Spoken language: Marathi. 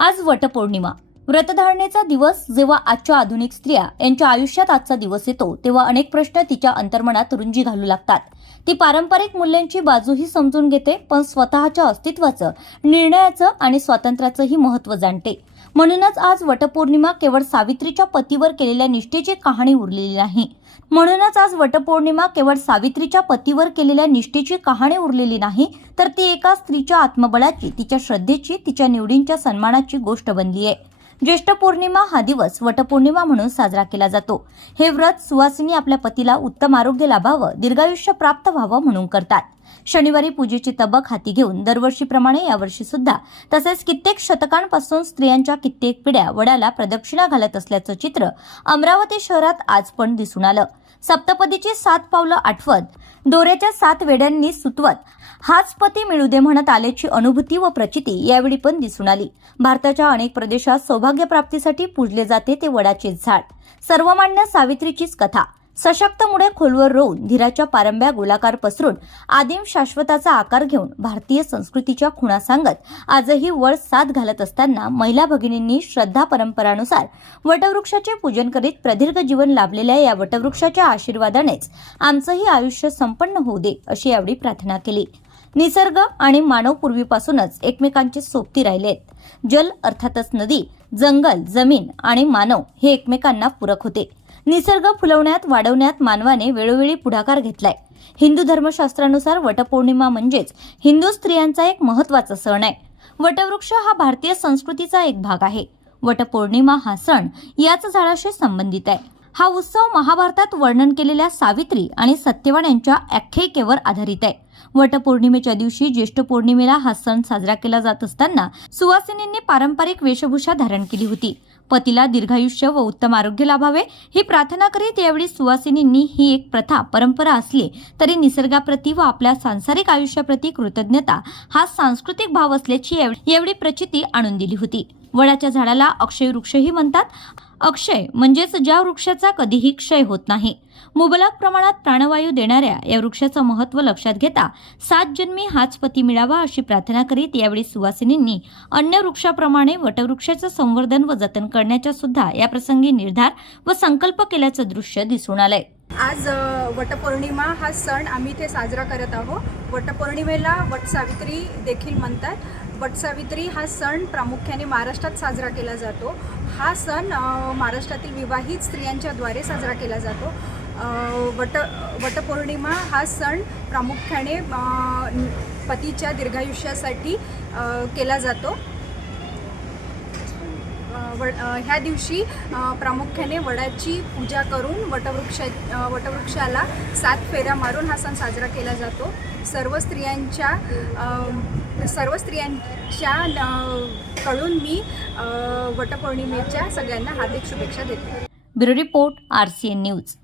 आज वटपौर्णिमा. व्रतधारणेचा दिवस जेव्हा आजच्या आधुनिक स्त्रिया यांच्या आयुष्यात आजचा दिवस येतो तेव्हा अनेक प्रश्न तिच्या अंतर्मनात रुंजी घालू लागतात. ती पारंपरिक मूल्यांची बाजूही समजून घेते पण स्वतःच्या अस्तित्वाचं निर्णयाचं आणि स्वातंत्र्याचंही महत्त्व जाणते. म्हणूनच आज वटपौर्णिमा केवळ सावित्रीच्या पतीवर केलेल्या निष्ठेची कहाणी उरलेली नाही म्हणूनच आज वटपौर्णिमा केवळ सावित्रीच्या पतीवर केलेल्या निष्ठेची कहाणी उरलेली नाही तर ती एका स्त्रीच्या आत्मबळाची तिच्या श्रद्धेची तिच्या निवडींच्या सन्मानाची गोष्ट बनली आहे. ज्येष्ठ पौर्णिमा हा दिवस वटपौर्णिमा म्हणून साजरा केला जातो. हे व्रत सुवासिनी आपल्या पतीला उत्तम आरोग्य लाभावं दीर्घायुष्य प्राप्त व्हावं म्हणून करतात. शनिवारी पूजेची तबक हाती घेऊन दरवर्षीप्रमाणे यावर्षी सुद्धा तसेच कित्येक शतकांपासून स्त्रियांच्या कित्येक पिढ्या वड्याला प्रदक्षिणा घालत असल्याचं चित्र अमरावती शहरात आज पण दिसून आलं. सप्तपदीची सात पावलं आठवत दोऱ्याच्या सात वेड्यांनी सुतवत हाच पती मिळू दे म्हणत आल्याची अनुभूती व प्रचिती यावेळी पण दिसून आली. भारताच्या अनेक प्रदेशात सौभाग्यप्राप्तीसाठी पूजले जाते ते वडाचे झाड. सर्वमान्य सावित्रीचीच कथा. सशक्त मुळे खोलवर रोवून धीराच्या पारंब्या गोलाकार पसरून आदिम शाश्वताचा आकार घेऊन भारतीय संस्कृतीच्या खुणा सांगत आजही वळ साथ घालत असताना महिला भगिनींनी श्रद्धा परंपरानुसार वटवृक्षाचे पूजन करीत प्रदीर्घ जीवन लाभलेल्या या वटवृक्षाच्या आशीर्वादानेच आमचंही आयुष्य संपन्न होऊ दे अशी यावेळी प्रार्थना केली. निसर्ग आणि मानव पूर्वीपासूनच एकमेकांचे सोबती राहिलेत. जल अर्थातच नदी जंगल जमीन आणि मानव हे एकमेकांना पूरक होते. निसर्ग फुलवण्यात वाढवण्यात मानवाने वेळोवेळी पुढाकार घेतलाय. हिंदू धर्मशास्त्रानुसार वटपौर्णिमा म्हणजेच हिंदू स्त्रियांचा एक महत्त्वाचा सण आहे. वटवृक्ष हा भारतीय संस्कृतीचा एक भाग आहे. वटपौर्णिमा हा सण याच झाडाशी संबंधित आहे. हा उत्सव महाभारतात वर्णन केलेल्या सावित्री आणि सत्यवान यांच्या आख्यायिकेवर आधारित आहे. वटपौर्णिमेच्या दिवशी ज्येष्ठ पौर्णिमेला हा सण साजरा केला जात असताना सुवासिनींनी पारंपरिक वेशभूषा धारण केली होती. पतीला दीर्घायुष्य व उत्तम आरोग्य लाभावे ही प्रार्थना करीत यावेळी सुवासिनींनी ही एक प्रथा परंपरा असली तरी निसर्गाप्रती व आपल्या सांसारिक आयुष्याप्रती कृतज्ञता हा सांस्कृतिक भाव असल्याची यावेळी प्रचिती आणून दिली होती. वडाच्या झाडाला अक्षय वृक्षही म्हणतात. अक्षय म्हणजेच ज्या वृक्षाचा कधीही क्षय होत नाही. मुबलक प्रमाणात प्राणवायू देणाऱ्या या वृक्षाचं महत्त्व लक्षात घेता सात जन्मी हाच पती मिळावा अशी प्रार्थना करीत यावेळी सुवासिनींनी अन्य वृक्षाप्रमाणे वटवृक्षाचं संवर्धन व जतन करण्याच्या सुद्धा या प्रसंगी निर्धार व संकल्प केल्याचं दृश्य दिसून आलंय. आज वटपौर्णिमा हा सण आम्ही इथे साजरा करत आहोत. वटपौर्णिमेला वटसावित्री देखील म्हणतात. वटसावित्री हा सण प्रामुख्याने महाराष्ट्रात साजरा केला जातो. हा सण महाराष्ट्रातील विवाहित स्त्रियांच्याद्वारे साजरा केला जातो. वट वटपौर्णिमा हा सण प्रामुख्याने पतीच्या दीर्घायुष्यासाठी केला जातो. व ह्या दिवशी प्रामुख्याने वडाची पूजा करून वटवृक्ष वटवृक्षाला सात फेऱ्या मारून हा सण साजरा केला जातो. सर्व स्त्रियांच्या सर्व स्त्रियांच्या कडून मी वटपौर्णिमेच्या सगळ्यांना हार्दिक शुभेच्छा देते. Bureau report R C N news.